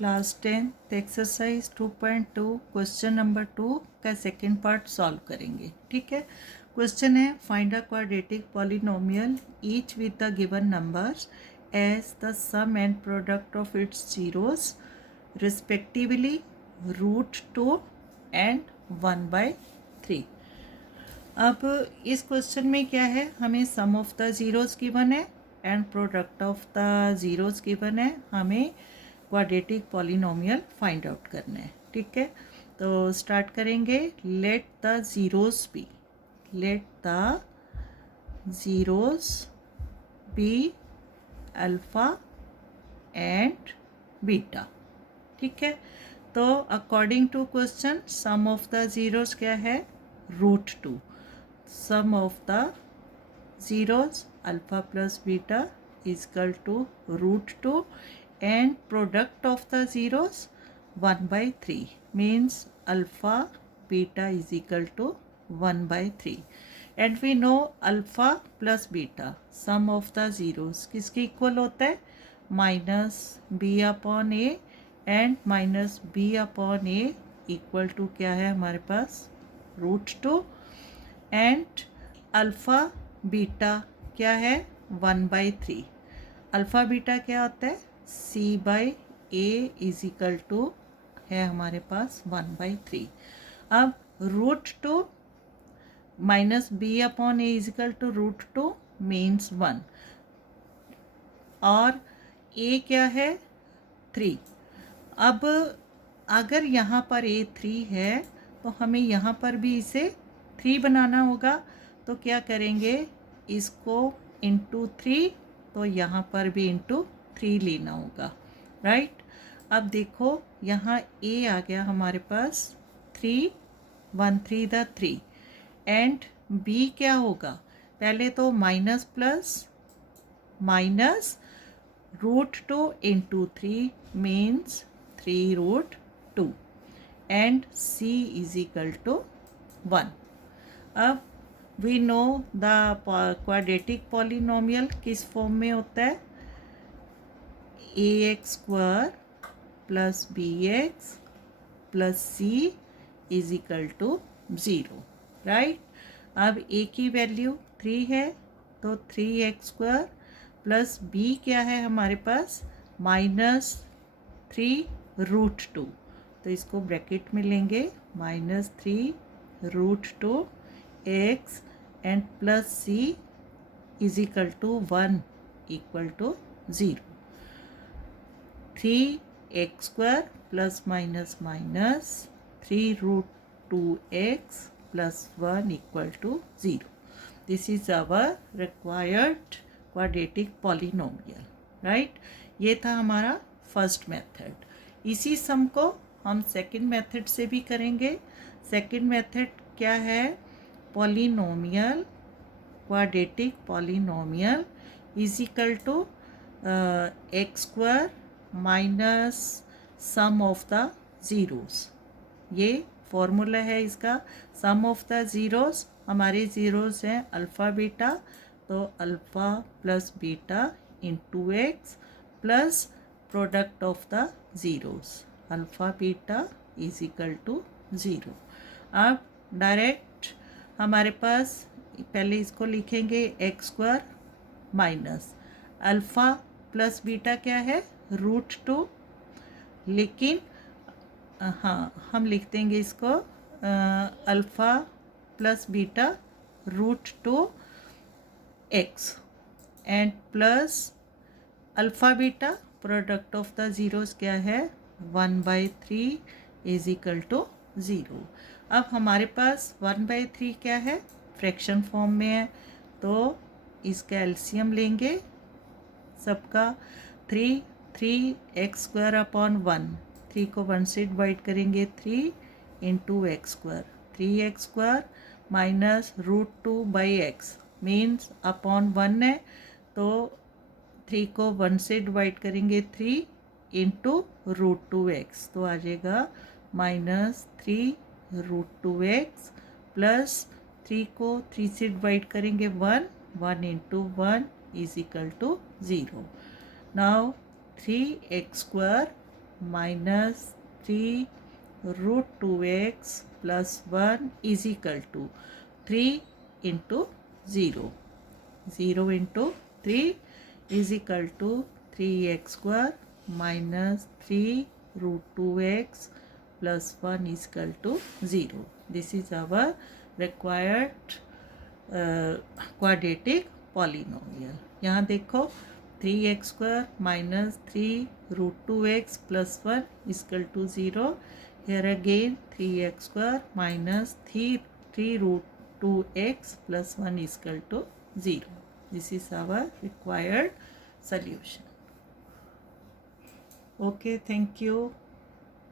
Class 10 exercise 2.2 question number 2 का second part solve करेंगे। ठीक है, क्वेश्चन है find a quadratic polynomial each with the given numbers as the sum and product of its zeros respectively √2 and 1/3। अब इस question में क्या है, हमें sum of the zeros given है and product of the zeros given है। हमें quadratic polynomial find out करना है। ठीक है, तो स्टार्ट करेंगे। Let the zeros be alpha and beta. ठीक है, तो according to question sum of the zeros क्या है, √2। Sum of the zeros alpha plus beta is equal to √2 and product of the zeros 1/3 means alpha beta is equal to 1/3 and we know alpha plus beta sum of the zeros किसके equal होता है, minus b upon a and minus b upon a equal to क्या है हमारे पास, √2 and alpha beta क्या है 1/3। Alpha beta क्या होता है, C/A इज इक्वल टू है हमारे पास 1/3। अब √2 minus b upon a is equal to √2 means 1 और ए क्या है 3। अब अगर यहाँ पर ए 3 है तो हमें यहाँ पर भी इसे 3 बनाना होगा। तो क्या करेंगे, इसको इंटू 3, तो यहाँ पर भी इंटू 3 लेना होगा। राइट, अब देखो यहाँ ए आ गया हमारे पास 3, 1 3 द 3 एंड बी क्या होगा, पहले तो minus plus minus √2 into 3 means 3√2 and c is equal to 1। अब we know the quadratic polynomial किस फॉर्म में होता है, ax² plus bx plus c is equal to 0। Right, अब a की वैल्यू 3 है तो 3x² प्लस b क्या है हमारे पास, -3√2। तो इसको ब्रैकेट में लेंगे, -3√2 x and plus c is equal to 1 equal to 0। 3x² plus minus minus 3√2x plus 1 equal to 0। This is our required quadratic polynomial. Right, ये था हमारा फर्स्ट मेथड। इसी सम को हम सेकंड मेथड से भी करेंगे। सेकंड मेथड क्या है, polynomial quadratic polynomial is equal to x² minus sum of the zeros. ये फॉर्मूला है इसका। सम ऑफ द ज़ीरोज़, हमारे ज़ीरोज़ हैं अल्फ़ा बीटा, तो alpha plus beta into x plus product of the zeros alpha beta is equal to 0। अब direct हमारे पास पहले इसको लिखेंगे x² minus alpha plus beta क्या है √2, लेकिन हाँ हम लिख देंगे इसको alpha plus beta √2 x and plus alpha beta product of the zeros क्या है 1/3 इज इक्वल टू 0। अब हमारे पास 1/3 क्या है, फ्रैक्शन फॉर्म में है, तो इसका एलसीएम लेंगे सबका। 3x² अपॉन 1, 3 को 1 से डिवाइड करेंगे, 3 into x² 3x² minus √2/x means upon 1 है, तो 3 को 1 से डिवाइड करेंगे, 3 इंटू √2x, तो आ जाएगा -3√2x प्लस 3 को 3 से डिवाइड करेंगे 1 into 1 is equal to 0। Now 3x² minus 3 root 2x plus 1 is equal to 3 into 0. 0 into 3 is equal to 3x square minus 3 root 2x plus 1 is equal to 0. This is our required quadratic polynomial. यहाँ देखो 3x square minus 3 root 2x plus 1 is equal to 0. Here again 3x square minus 3 root 2x plus 1 is equal to 0. This is our required solution. Okay, thank you.